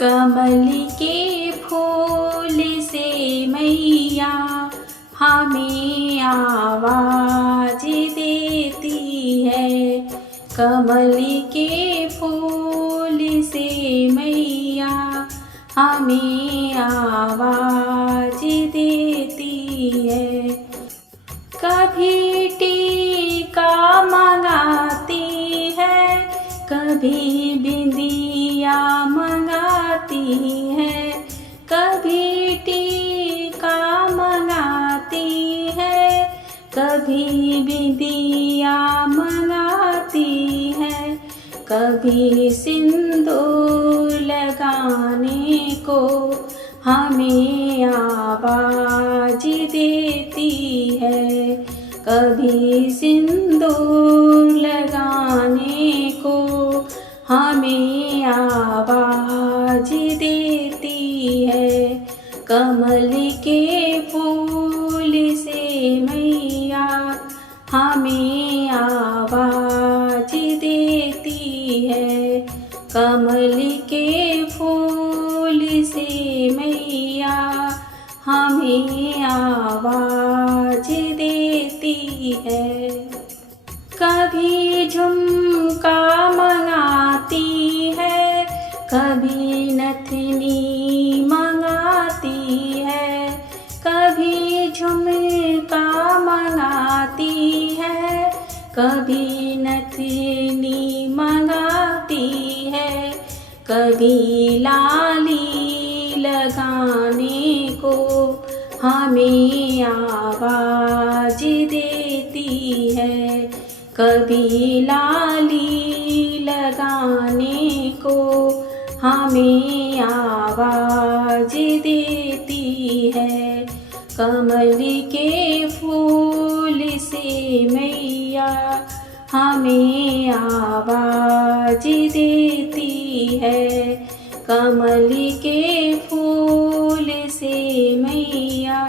कमल के फूल से मैया हमें आवाज देती है। कमल के फूल से मैया हमें आवाज देती है। कभी टीका मंगाती है, कभी बिंदिया मंगाती है। कभी टीका मंगाती है, कभी बिंदिया मंगाती है। कभी सिंदूर लगाने को हमें आवाज देती है। कभी सिंदूर लगाने को हमें आवाज देती है। कमल के फूल से मैया हमें आवाज देती है। कमल के फूल से मैया हमें आवाज देती है। कभी झुमका मंगाती है, कभी नथनी मंगाती है। कभी झुमका मंगाती है, कभी नथनी मंगाती है। कभी लाली लगाने को हमें आवाज देती है। कभी लाली लगाने को हमें आवाज देती है। कमल के फूल से मैया हमें आवाज देती है। कमल के फूल से मैया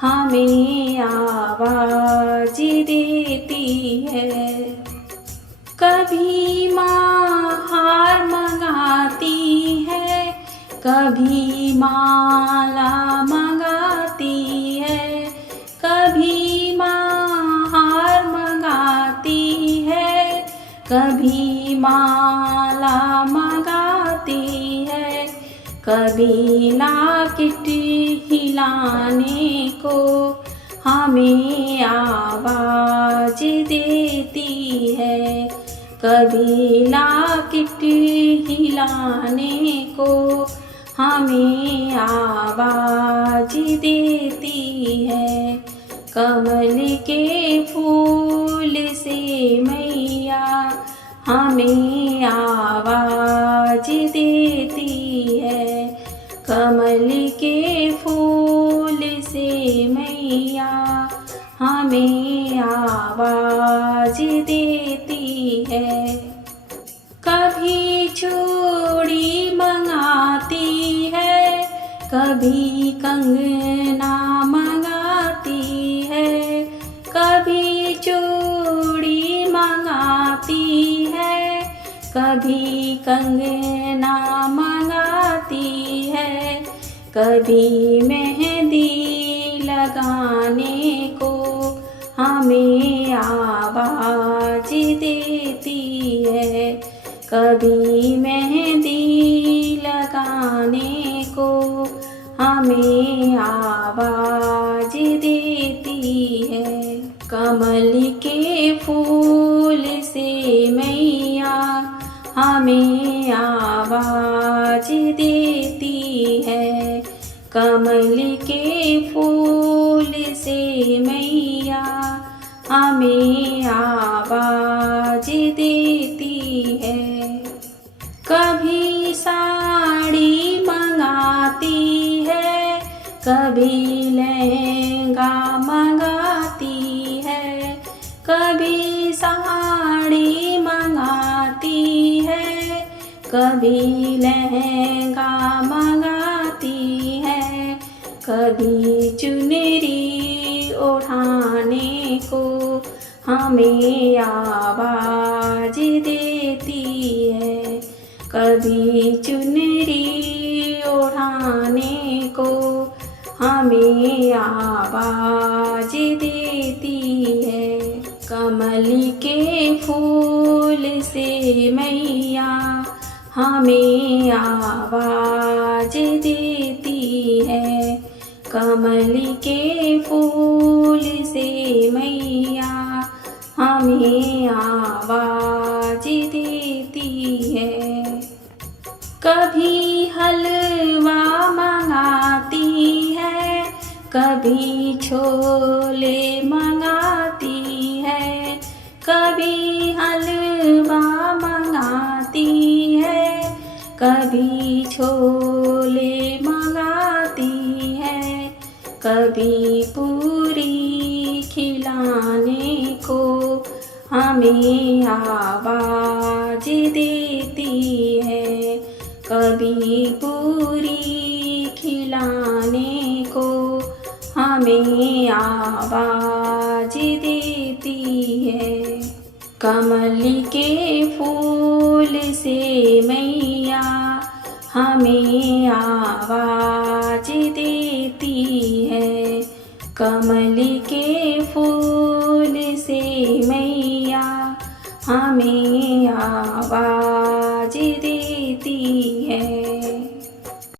हमें आवाज देती है। कभी माँ हार मंगाती है, कभी माला मंगाती है। कभी माँ हार मंगाती है, कभी माला मंगाती है। कभी लॉकेट हिलाने को हमें आवाज देती है। कभी लॉकेट हिलाने को हमें आवाज देती है। कमल के फूल से मैया हमें आवाज देती है। कमल के फूल से मैया हमें आवाज देती है। कभी चूड़ी मंगाती है, कभी कंगना मंगाती है। कभी चूड़ी मंगाती है, कभी कंगना मंगाती है। कभी मेहंदी लगाने को हमें आवाज देती है। कभी मेहंदी लगाने को हमें आवाज देती है। कमल के फूल से मैया हमें आवाज देती है। कमल के फूल से मैया हमें आवाज देती है। कभी साड़ी मंगाती है, कभी लहंगा मंगाती है। कभी साड़ी मंगाती है, कभी लहंगा मंगाती है। कभी चुनरी ओढ़ाने को हमें आवाज देती है। कभी चुनरी हमें आवाज देती है। कमल के फूल से मैया हमें आवाज देती है। कमल के फूल से मैया हमें आवाज देती है। कभी हलवा मंगाती है, कभी छोले मंगाती है। कभी हलवा मंगाती है, कभी छोले मंगाती है। कभी पूरी खिलाने को हमें आवाज देती है। कभी पूरी खिलाने को हमें आवाज देती है। कमल के फूल से मैया हमें आवाज देती है। कमल के फूल से मैया हमें